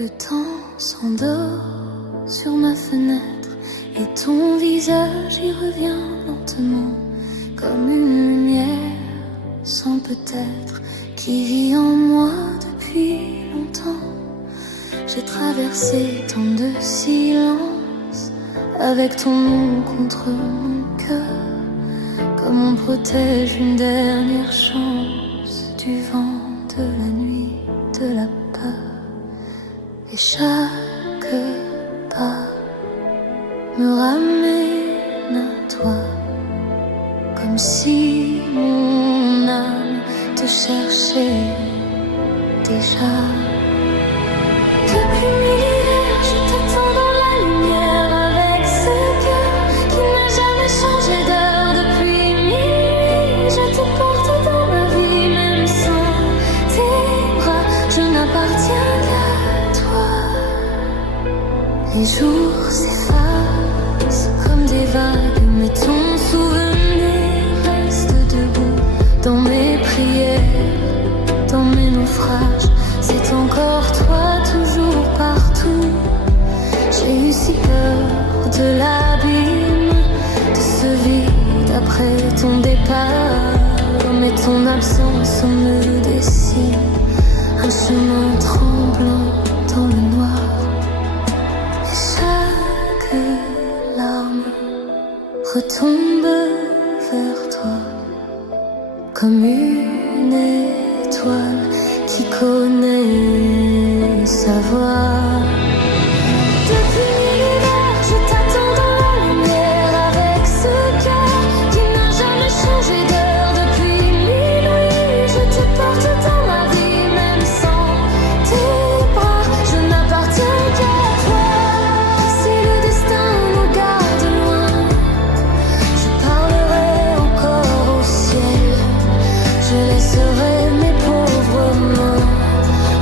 Le temps s'endort sur ma fenêtre et ton visage y revient lentement, comme une lumière sans peut-être qui vit en moi depuis longtemps. J'ai traversé tant de silence avec ton nom contre mon cœur, comme on protège une dernière chance du vent, de la nuit, de la peur. Et chaque pas me ramène à toi, comme si mon âme te cherchait déjà. Depuis millénaires, je t'attends dans la lumière avec ce cœur qui n'a jamais changé d'heure. Depuis minuit, je te porte dans ma vie, même sans tes bras, je n'appartiens qu'à toi. Les jours s'effacent comme des vagues, mais ton souvenir reste debout dans mes prières, dans mes naufrages. C'est encore toi, toujours partout. J'ai eu si peur de l'abîme, de ce vide après ton départ. Mais ton absence me dessine un chemin tremblant dans le noir. Et chaque larme retombe vers toi, comme une étoile qui connaît sa voix. Depuis l'hiver, je t'attends dans la lumière avec ce cœur qui n'a jamais changé d'heure. Depuis minuit, je te porte dans ma vie, même sans tes bras, je n'appartiens qu'à toi. Si le destin nous garde loin, je parlerai encore au ciel. Je laisserai mes pauvres mains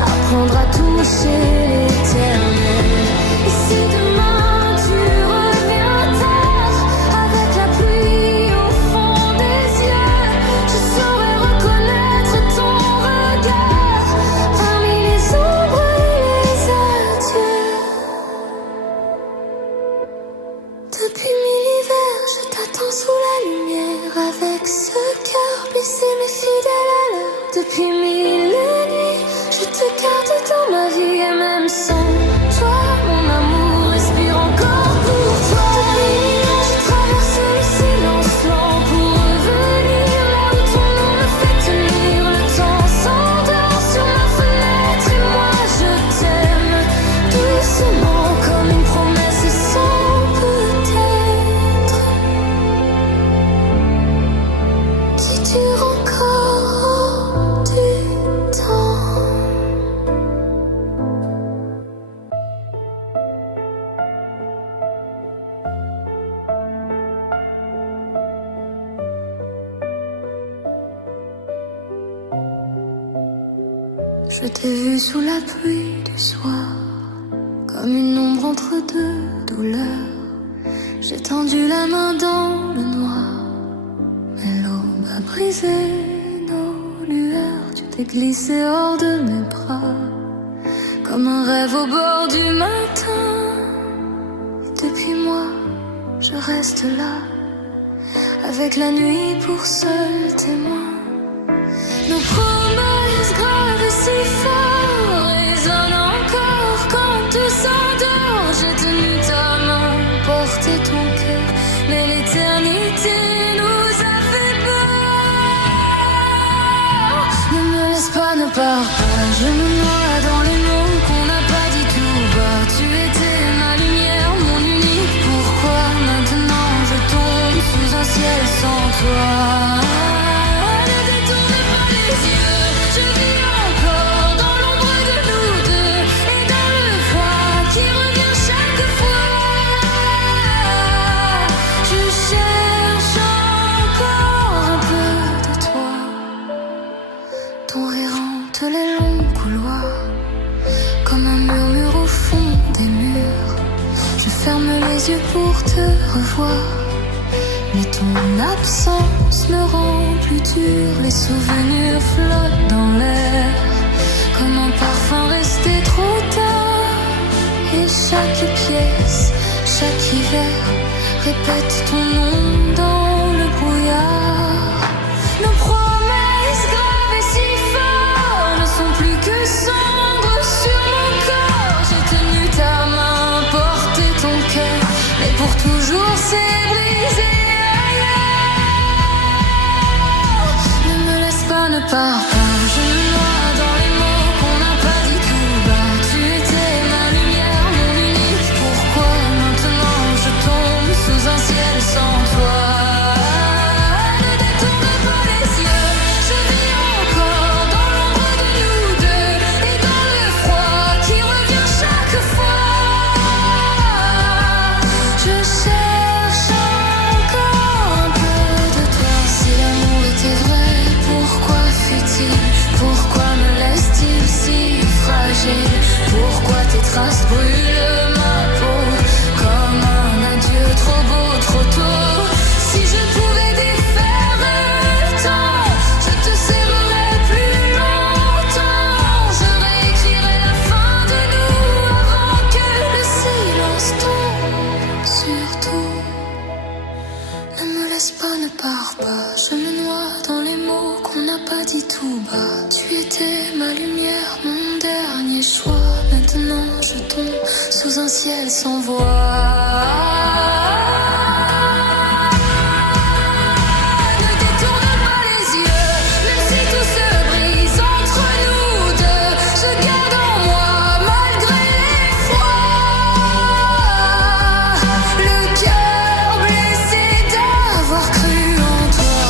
apprendre à toucher l'éternel. Et si demain tu reviens tard, avec la pluie au fond des yeux, je saurai reconnaître ton regard parmi les ombres et les adieux. Depuis mille hivers, je t'attends sous la lumière avec ce cœur blessé mais fidèle à l'heure. Depuis mille nuits, je te garde dans ma vie et même sans toi, mon amour respire encore pour toi. Depuis mille ans, je traverse le silence lent pour revenir là où ton nom me fait tenir. Le temps s'endort sur ma fenêtre et moi je t'aime doucement comme une promesse et sans peut-être qui dure encore du temps. Je t'ai vu sous la pluie du soir, comme une ombre entre deux douleurs. J'ai tendu la main dans le noir, mais l'aube a brisé nos lueurs. Tu t'es glissé hors de mes bras, comme un rêve au bord du matin. Et depuis moi, je reste là, avec la nuit pour seul témoin. Nos promesses graves et si fort résonnent encore quand tout s'endort. J'ai tenu ta main, porté ton cœur, mais l'éternité nous a fait peur. Ne me laisse pas, ne pars pas, je me noie dans les mots qu'on n'a pas dit tout bas. Tu étais ma lumière, mon unique. Pourquoi maintenant je tombe sous un ciel sans toi? Je vis encore dans l'ombre de nous deux et dans le froid qui revient chaque fois. Je cherche encore un peu de toi. Ton rire hante les longs couloirs, comme un murmure au fond des murs. Je ferme les yeux pour te revoir, mais ton absence me rend plus dur. Les souvenirs flottent dans l'air, comme un parfum resté trop tard. Et chaque pièce, chaque hiver répète ton nom dans le brouillard. Nos promesses graves et si fortes ne sont plus que cendres sur mon corps. J'ai tenu ta main, porté ton cœur, mais pour toujours c'est brisé ailleurs. Ne me laisse pas, ne pars pas, je me noie dans les mots qu'on n'a pas dit tout bas. Tu étais ma lumière, mon unique. Pourquoi maintenant je tombe sous un ciel sans toi? Ne détourne pas les yeux, je vis encore dans l'ombre de nous deux et dans le froid qui revient chaque fois. Je cherche encore un peu de toi. Si l'amour était vrai, pourquoi fut-il? Pourquoi me laisse-t-il si fragile? Pourquoi tes traces brûlent ma peau comme un adieu trop beau, trop tôt? Si je pouvais défaire le temps, je te serrerais plus longtemps. Je réécrirais la fin de nous avant que le silence tombe sur tout. Ne me laisse pas, ne pars pas, je me noie dans les mots qu'on n'a pas dit tout bas. Tu étais ma lumière, mon dernier choix. Maintenant je tombe sous un ciel sans voix. Ne détourne pas les yeux, même si tout se brise entre nous deux. Je garde en moi, malgré l'effroi, le cœur blessé d'avoir cru en toi.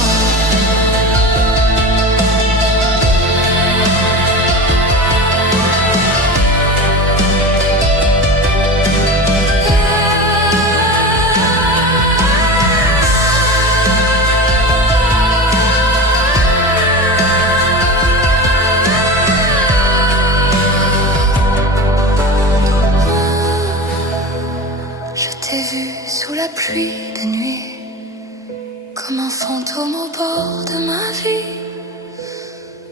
Je t'ai vu sous la pluie de nuit, comme un fantôme au bord de ma vie.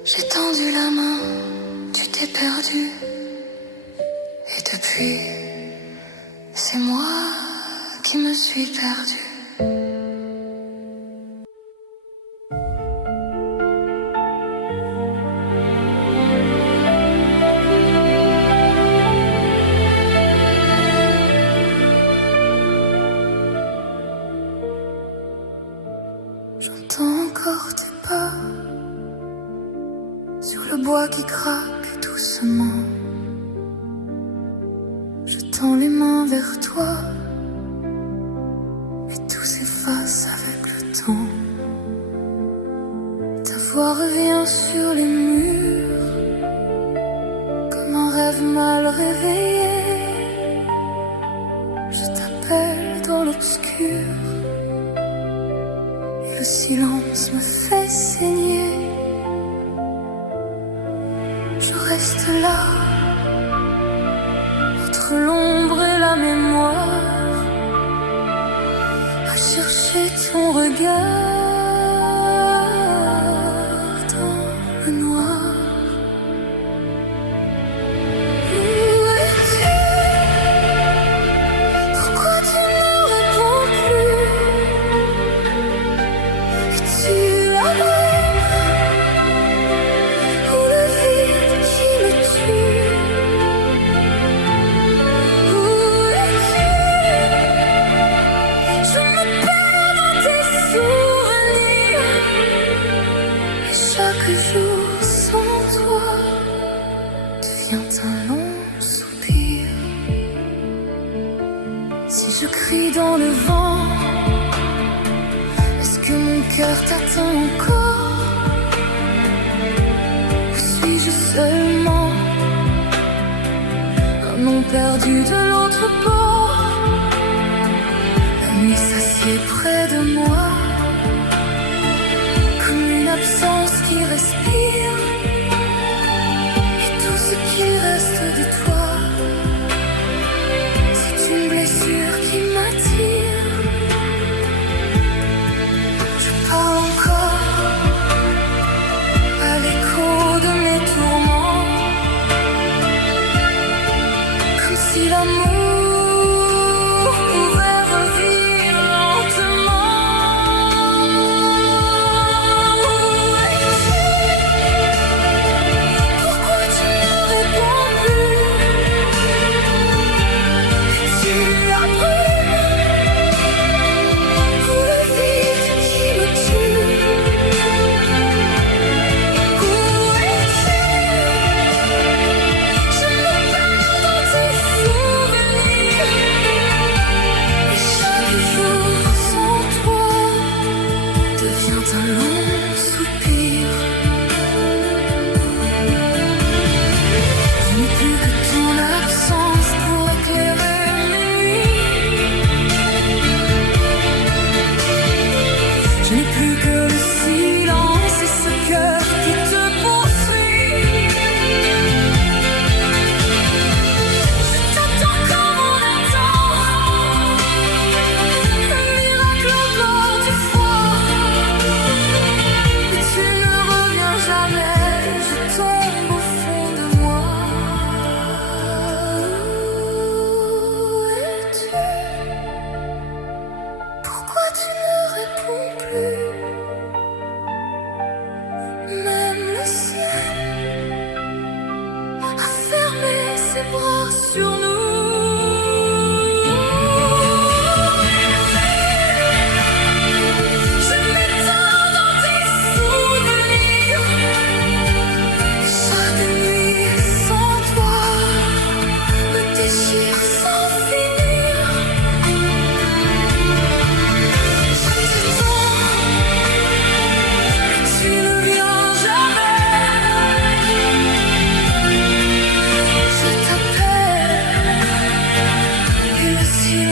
J'ai tendu la main, tu t'es perdu. Et depuis, c'est moi qui me suis perdue. J'entends encore tes pas sur le bois qui craque doucement. Je tends les mains vers toi et tout s'efface avec le temps. Ta voix revient sur les murs comme un rêve mal réveillé. Je t'appelle dans l'obscur. Le silence me fait saigner. Je reste là, entre l'ombre et la mémoire, à chercher ton regard dans le noir. Où es-tu? Pourquoi tu ne réponds plus? Es-tu la brume ou le vide qui me tue? Où es-tu? Je me perds dans tes souvenirs. Et chaque jour sans toi devient un long soupir. Si je crie dans le vent, est-ce que mon cœur t'attend encore? Ou suis-je seulement un nom perdu de l'autre bord? La nuit s'assied près de moi, comme une absence qui respire. Et tout ce qui reste de toi, c'est une blessure qui m'attire. Je parle encore à l'écho de mes tourments, comme si l'amour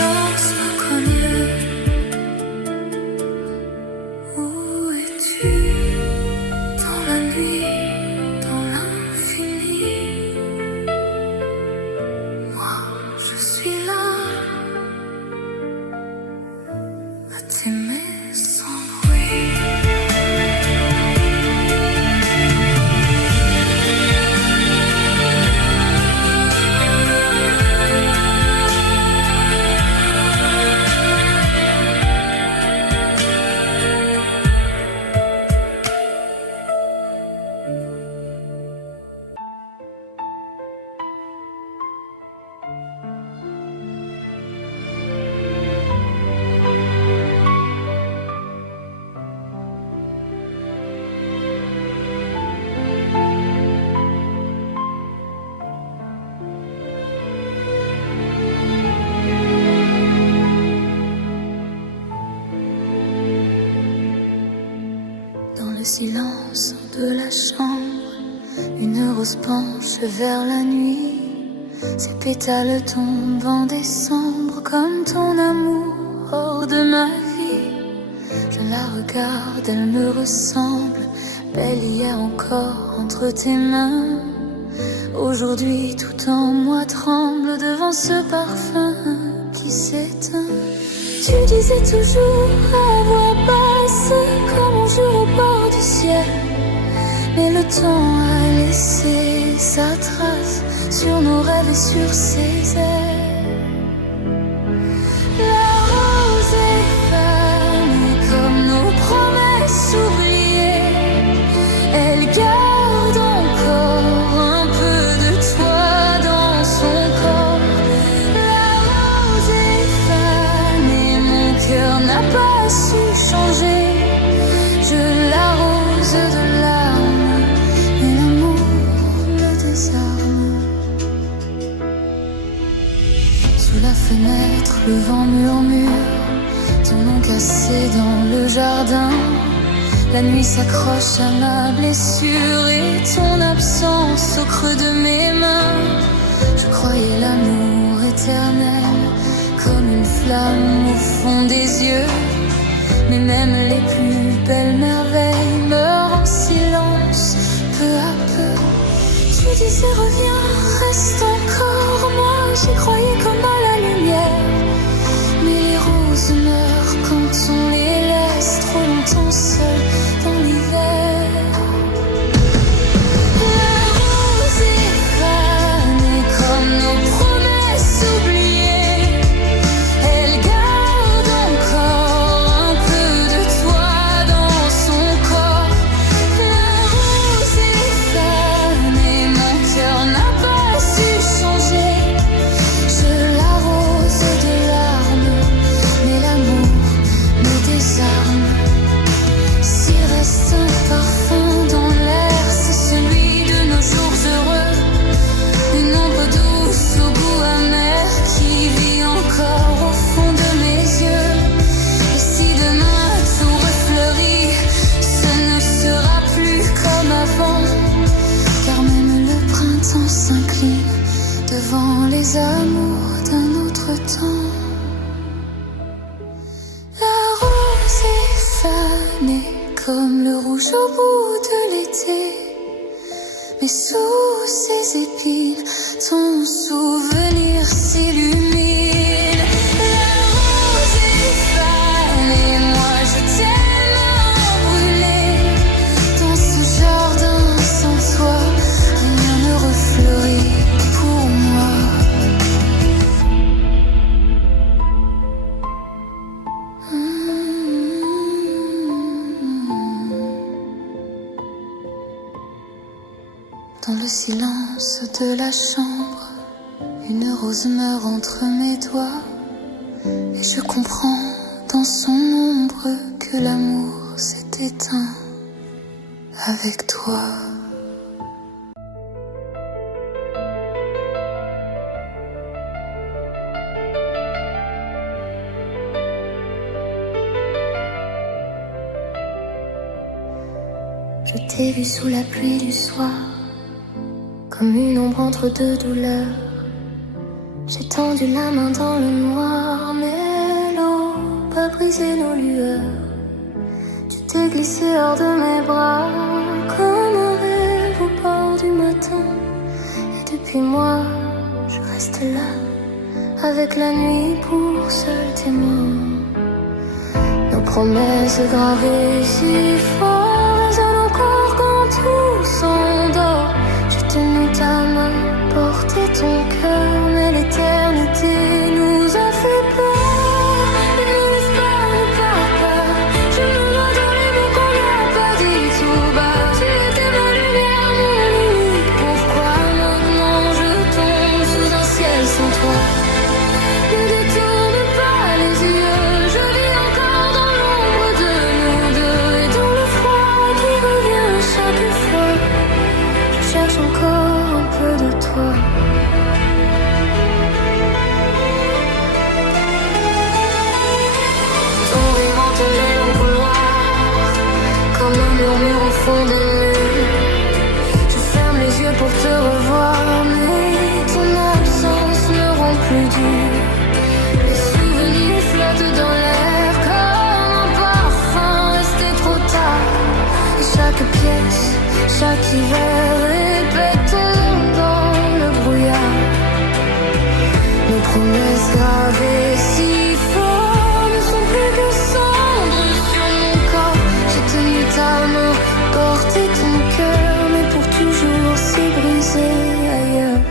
silence me cogne. Où es-tu dans la nuit, dans l'infini? Moi, je suis là à t'aimer sans bruit. Dans le silence de la chambre, une rose penche vers la nuit. Ses pétales tombent en décembre comme ton amour hors de ma vie. Je la regarde, elle me ressemble, belle hier encore entre tes mains. Aujourd'hui tout en moi tremble devant ce parfum qui s'éteint. Tu disais toujours à voix basse comme on joue au bord du ciel. Mais le temps a laissé sa trace sur nos rêves et sur ses ailes. La rose est fanée comme nos promesses oubliées. Elle garde encore un peu de toi dans son corps. La rose est fanée, mon cœur n'a pas su changer. Je l'arrose de larmes et l'amour me désarme. Sous la fenêtre, le vent murmure ton nom cassé dans le jardin. La nuit s'accroche à ma blessure et ton absence au creux de mes mains. Je croyais l'amour éternel comme une flamme au fond des yeux. Mais même les plus belles merveilles meurent en silence, peu à peu. Tu disais reviens, reste encore. Moi j'y croyais comme à la lumière. Mais les roses meurent quand on les laisse trop longtemps seules dans l'hiver. La rose est fanée comme nos promesses oubliées. Elle garde encore un peu de toi dans son corps. La rose est fanée, mon cœur n'a pas su changer. Je l'arrose de larmes, mais l'amour me désarme. S'il reste un parfum dans l'air, c'est celui de nos jours heureux. Une ombre douce au goût amer qui vit encore au fond de mes yeux. Et si demain tout refleurit, ce ne sera plus comme avant. Car même le printemps s'incline devant les amours d'un autre temps. La rose est fanée comme le rouge au bout de l'été. Mais sous ses épines, ton souvenir s'illumine. La rose est fanée, moi je t'aime brûler. Dans ce jardin sans toi, rien ne refleurit pour moi. Dans le silence de la chambre, une rose meurt entre mes doigts. Et je comprends dans son ombre que l'amour s'est éteint avec toi. Je t'ai vu sous la pluie du soir, comme une ombre entre deux douleurs. J'ai tendu la main dans le noir, mais l'eau a brisé nos lueurs. Tu t'es glissé hors de mes bras, comme un rêve au bord du matin. Et depuis moi, je reste là, avec la nuit pour seul témoin. Nos promesses gravées si fort résonnent encore quand tout s'endort. J'ai tenu ta main, porté ton cœur, mais l'éternité nous a fait peur. Ne nous laisse pas, ne pars pas. Je me noie dans les mots qu'on n'a pas dit tout bas. Tu étais ma lumière, mon unique. Pourquoi maintenant je tombe sous un ciel sans toi? Ne détourne pas les yeux, je vis encore dans l'ombre de nous deux. Et dans le froid qui revient chaque fois, je cherche encore un peu de toi. Ton rire entonnait dans le couloir, comme un murmure au fond des nuits. Je ferme les yeux pour te revoir, mais ton absence me rend plus dur. Les souvenirs flottent dans l'air comme un parfum resté trop tard. Et chaque pièce, chaque hiver répète ton nom dans le brouillard. Nos promesses gravées si fort ne sont plus que cendres sur mon corps. J'ai tenu ta main, porté ton cœur, mais pour toujours c'est brisé ailleurs.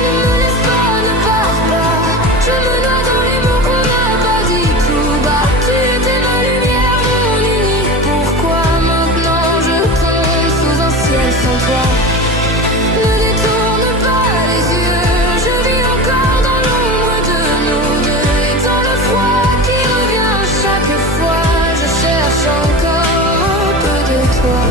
Ne me laisse pas, ne pars pas. Je me noie dans les mots qu'on n'a pas dit tout bas. Tu étais ma lumière, mon unique. Pourquoi maintenant je tombe sous un ciel sans toi? Ne détourne pas les yeux, je vis encore dans l'ombre de nous deux. Et dans le froid qui revient chaque fois, je cherche encore un peu de toi.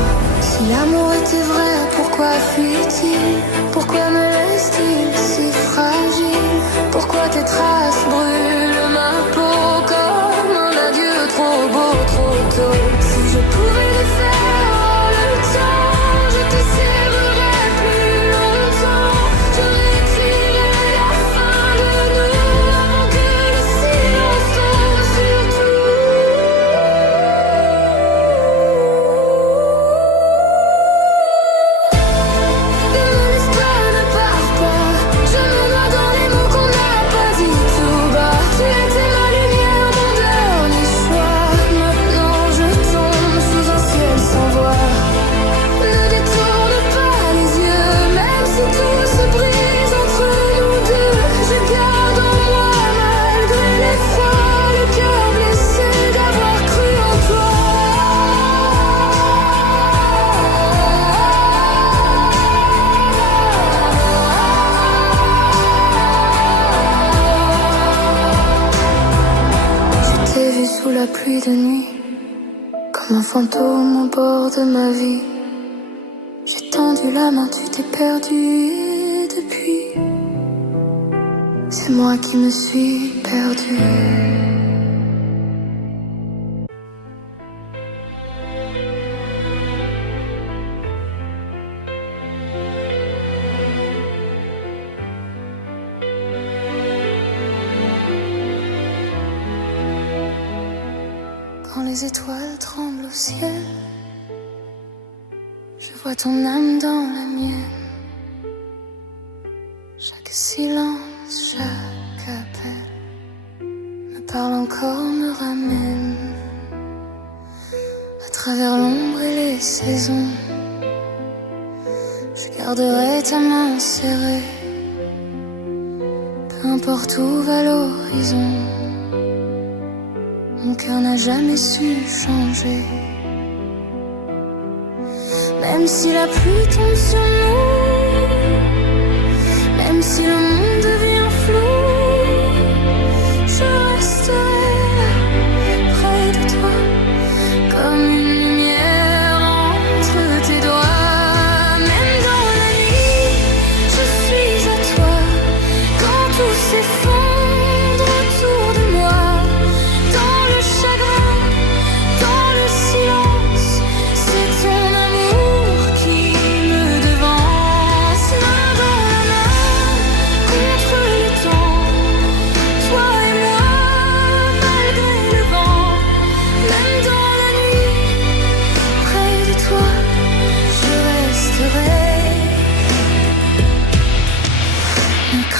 Si l'amour était vrai, pourquoi fuit-il? Pourquoi me laisse-t-il si fragile? Pourquoi tes traces brûlent ma peau comme un adieu trop beau, trop tôt? Si je pouvais défaire le temps, je te serrerais plus longtemps. Je réécrirais la fin de nous avant que le silence tombe sur tout. Ne me laisse pas, ne pars pas. Je me noie dans les mots qu'on n'a pas dit tout bas. Tu étais ma lumière, mon dernier soir. Maintenant je tombe sous un ciel sans voix. Ne détourne pas les yeux, même si tout se brise entre nous deux. Je garde en moi, malgré l'effroi, le cœur blessé d'avoir cru en toi. Je t'ai vu sous la pluie de nuit, comme un fantôme au bord de ma vie. J'ai tendu la main, tu t'es perdu et depuis, c'est moi qui me suis perdu. Quand les étoiles tremblent au ciel, je vois ton âme dans la mienne. Chaque silence, chaque appel me parle encore, me ramène à travers l'ombre et les saisons. Je garderai ta main serrée, peu importe où va l'horizon. Mon cœur n'a jamais su changer. Même si la pluie tombe sur nous, même si le monde devient flou, je resterai là, près de toi, comme une lumière entre tes doigts. Même dans la nuit, je suis à toi, quand tout s'effondre autour de moi. Dans le chagrin, dans le silence, c'est ton amour qui me devance.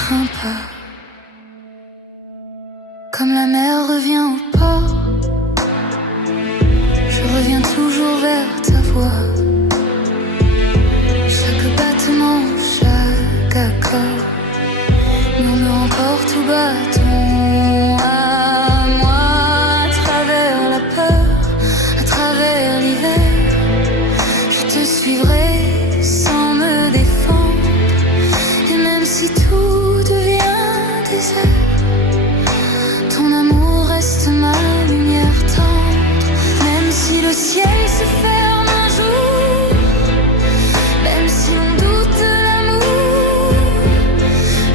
crains pas. Comme la mer revient au port, je reviens toujours vers ta voix. Chaque battement, chaque accord murmure encore tout bas ton à moi. À travers la peur, à travers l'hiver, je te suivrai sans me défendre. Et même si tout devient désert, ton amour reste ma lumière tendre. Même si le ciel se ferme un jour, même si on doute de l'amour,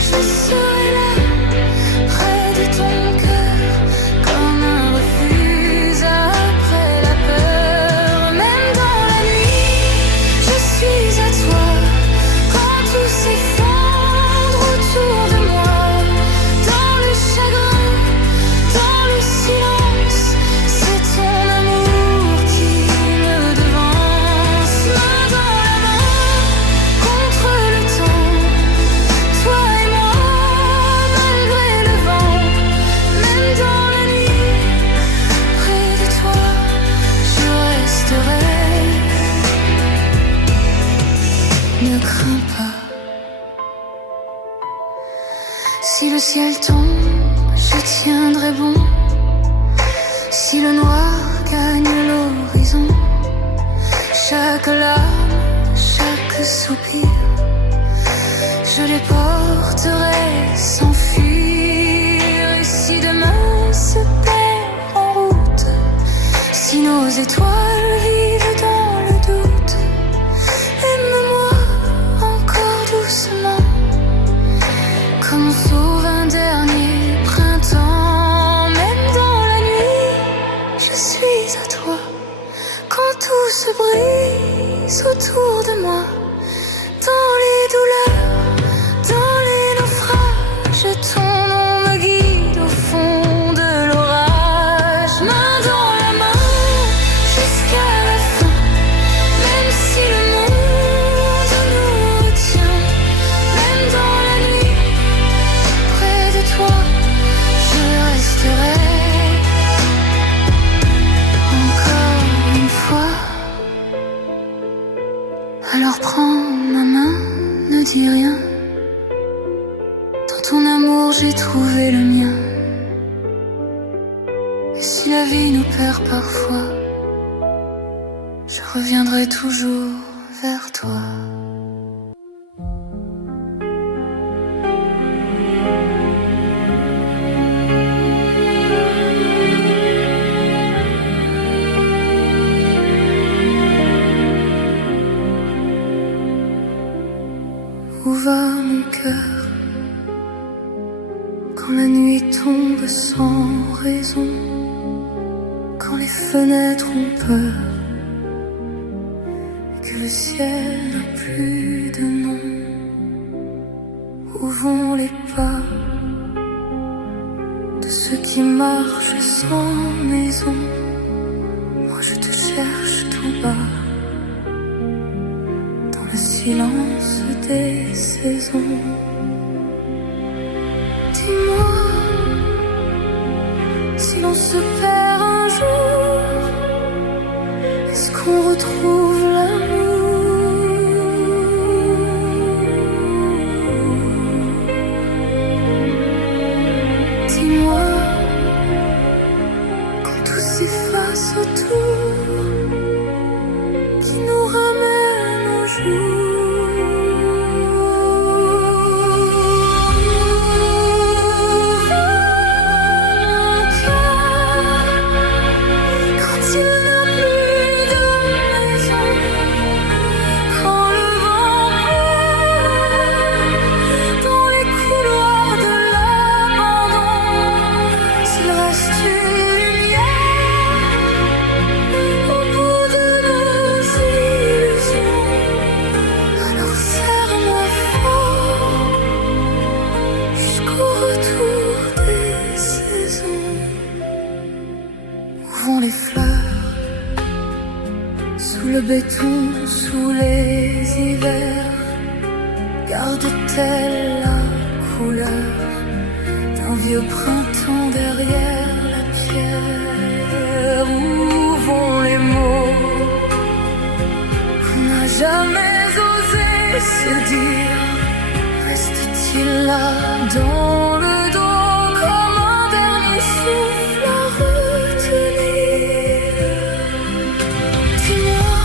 je serai là, près de ton cœur, comme un refuge après la peur. Même dans la nuit, je suis à toi. Quand tout s'effondre autour de moi, dans le chagrin, dans le silence, c'est ton amour qui me devance. Main dans la main, contre le temps, toi et moi, malgré le vent. Même dans la nuit, près de toi, je resterai. Ne crains pas. Si le ciel tombe, je tiendrai bon. Si le noir gagne l'horizon, chaque larme, chaque soupir, je les porterai sans fuir. Et si demain se perd en route, si nos étoiles vivent dans le doute, aime-moi encore doucement, comme on sauve un dernier printemps. Même dans la nuit, je suis à toi. Quand tout se brise autour de moi, dans les douleurs, dans les naufrages, ton nom me guide au fond de l'orage. Main dans la main, jusqu'à la fin. Même si le monde nous retient, même dans la nuit, près de toi, je resterai. Encore une fois. Alors prends ma main, ne dis rien. Dans ton amour, j'ai trouvé le mien. Et si la vie nous perd parfois, je reviendrai toujours vers toi. Où va mon cœur quand la nuit tombe sans raison, quand les fenêtres ont peur et que le ciel n'a plus de nom? Où vont les pas de ceux qui marchent sans maison? Moi je te cherche tout bas, dans le silence des saisons. Dis-moi, si l'on se perd un jour, est-ce qu'on retrouve l'amour? Dis-moi, quand tout s'efface autour, qui nous ramène au jour. Les fleurs sous le béton, sous les hivers, garde-t-elle la couleur de printemps derrière la pierre. Où vont les mots qu'on n'a jamais osé se dire? Reste-t-il là dans le dos comme un dernier souffle à retenir? Dis-moi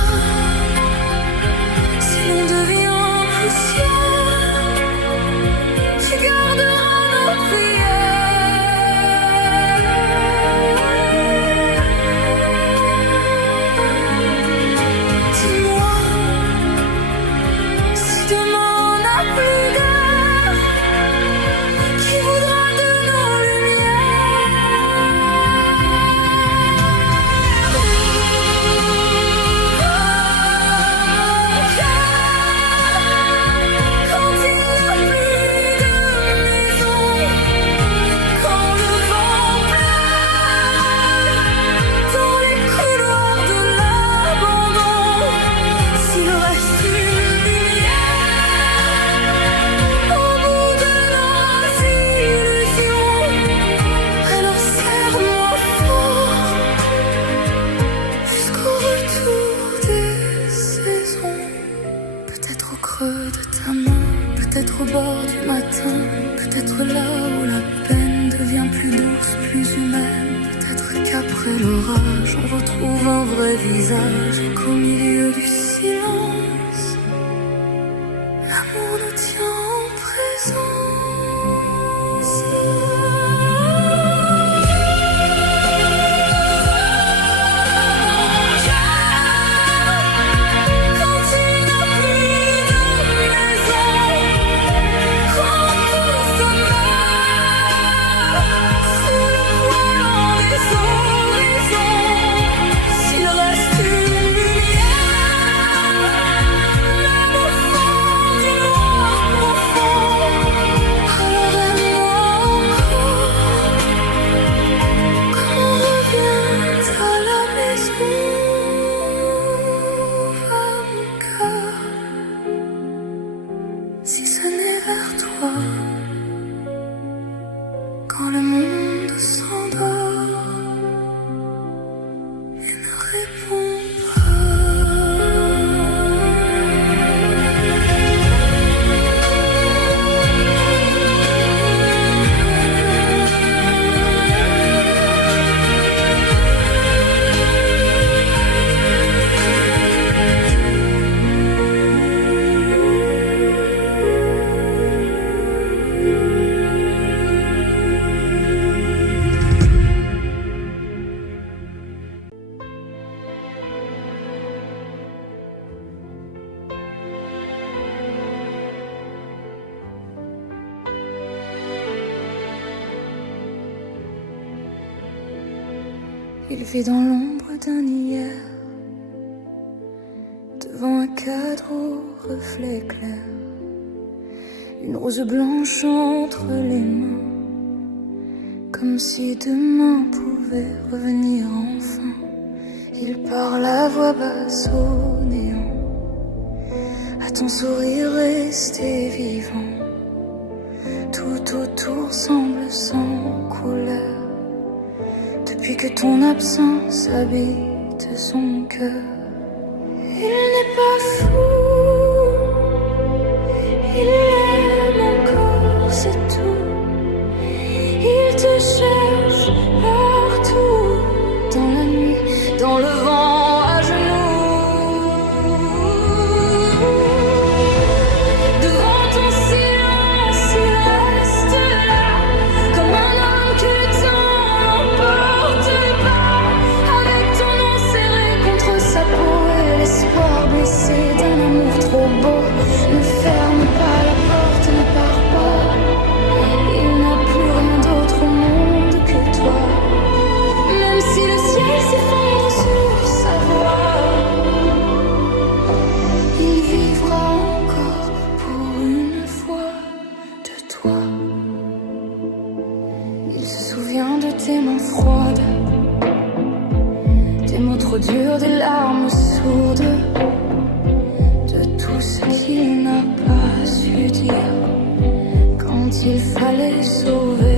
si l'on devient poussière, tu garderas nos prières. Dis-moi si demain on n'a plus d'heure, qui voudra de nos quand il n'y a plus de maison, quand le vent pleure dans les couloirs de l'abandon, s'il reste une lumière au bout de nos illusions, alors serre-moi fort jusqu'au retour des saisons. Peut-être au creux de ta main, peut-être au bord du matin, peut-être là où la peine devient plus douce, plus humaine. Peut-être qu'après l'orage, on retrouve un vrai visage et qu'au milieu du silence, l'amour nous tient en présence. Quand il n'y a plus de maison, quand tout se meurt sous le volant des horizons, s'il reste une lumière, même au fond du noir profond, alors aime-moi encore, quand on revient à la maison. Va mon cœur, si ce n'est vers toi, quand le monde s'endort et ne répond Il vit dans l'ombre d'un hier, devant un cadre au reflet clair, une rose blanche entre les mains, comme si demain pouvait revenir enfin. Il parle à voix basse au néant, à ton sourire resté vivant. Tout autour semble sans couleur, depuis que ton absence habite son cœur. Il n'est pas fou, il aime encore, c'est tout. Il te cherche partout, dans la nuit, dans le vent, à genoux. Devant ton silence, il reste là, comme un homme que le temps n'emporte pas, avec ton nom serré contre sa peau et l'espoir blessé d'un amour trop beau. Ne ferme pas la porte, ne pars pas, il n'a plus rien d'autre au monde que toi. Même si le ciel s'effondre sur sa voix, il vivra encore pour une fois de toi. Il se souvient de tes mains froides, des mots trop durs, des larmes sourdes, de tout ce qu'il n'a pas su dire quand il fallait sauver